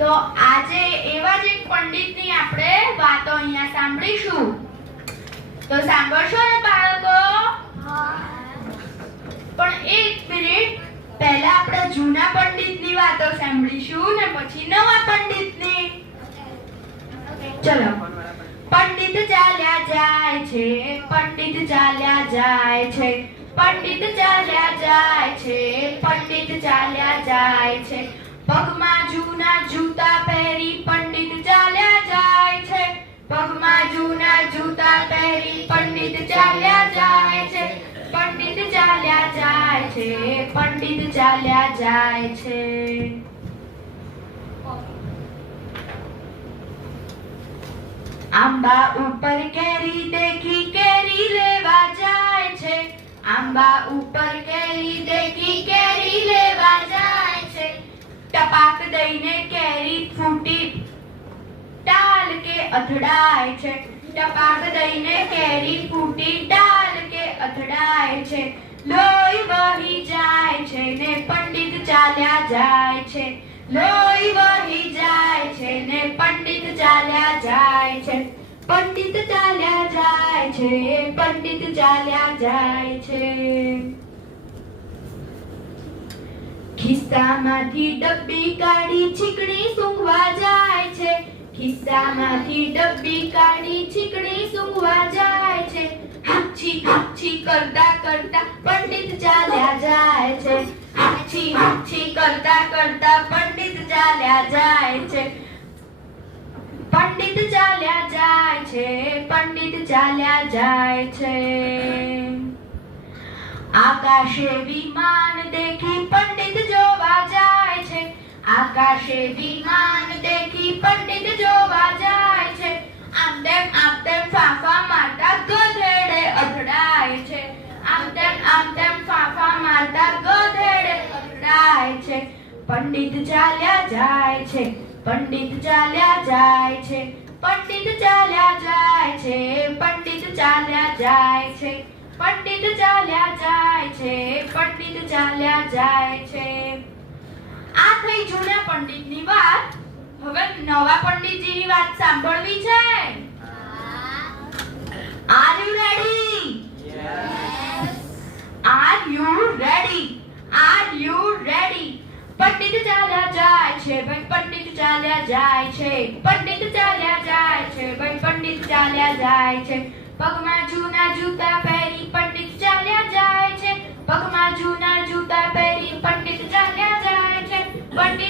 તો આજે એવા જ એક પંડિતની આપણે વાતો અહીંયા સાંભળીશું. તો સાંભળશો ને બાળકો? પણ એક મિનિટ પહેલા આપણે જૂના પંડિતની વાતો સાંભળીશું ને પછી નવા પંડિતની. ચલો. પંડિત ચાલ્યા જાય છે, પંડિત ચાલ્યા જાય છે, પંડિત ચાલ્યા જાય છે, પંડિત ચાલ્યા જાય છે. પગમાં જૂના જૂતા પહેરી પંડિત ચાલ્યા જાય છે, પગમાં જૂના જૂતા પહેરી પંડિત ચાલ્યા જાય છે, પંડિત ચાલ્યા જાય છે, પંડિત ચાલ્યા જાય છે. આંબા ઉપર કેરી દેખી કેરી લેવા જાય છે, આંબા ઉપર કેરી દેખી કેરી લેવા જાય છે. ટપાક દઈને કેરી ફૂટી ડાલ કે અથડાય છે, ટપાક દઈને કેરી ફૂટી ડાલ કે અથડાય છે. લોહી વહી જાય છે ને પંડિત ચાલ્યા જાય છે, લોહી વહી જાય છે ને પંડિત ચાલ્યા જાય છે, પંડિત ચાલ્યા જાય છે, પંડિત ચાલ્યા જાય છે. ખિસ્સામાંથી ડબ્બી કાઢી છીકણી સૂંઘવા જાય છે, ખિસ્સામાંથી ડબ્બી કાઢી છીકણી સૂંઘવા જાય છે. હાચી હાચી કરતા કરતા પંડિત ચાલ્યા જાય છે, હાચી હાચી કરતા કરતા પંડિત ચાલ્યા જાય છે, પંડિત ચાલ્યા જાય છે, પંડિત ચાલ્યા જાય છે. આકાશે વિમાન દેખી પંડિત જોવા જાય છે, આકાશે વિમાન દેખી પંડિત જોવા જાય છે. આમ તેમ ફાંફા મારતા ગધેડે અથડાય છે, આમ તેમ ફાંફા મારતા ગધેડે અથડાય છે. પંડિત ચાલ્યા જાય છે, પંડિત ચાલ્યા જાય છે, પંડિત ચાલ્યા જાય છે, પંડિત ચાલ્યા જાય છે, પંડિત ચાલ્યા જાય છે, પંડિત ચાલ્યા જાય છે. આ થઈ જૂના પંડિતની વાત. હવે નવા પંડિતજીની વાત સાંભળવી છે. Are you ready? Yes. Are you ready? Are you ready? Pandit ચાલ્યા જાય છે ભાઈ, પંડિત ચાલ્યા જાય છે, પંડિત ચાલ્યા જાય છે ભાઈ, પંડિત ચાલ્યા જાય છે. પગમાં જૂના જૂતા પહેરી પંડિત ચાલ્યા જાય છે, પગમાં જૂના જૂતા પહેરી પંડિત ચાલ્યા જાય છે, પંડિત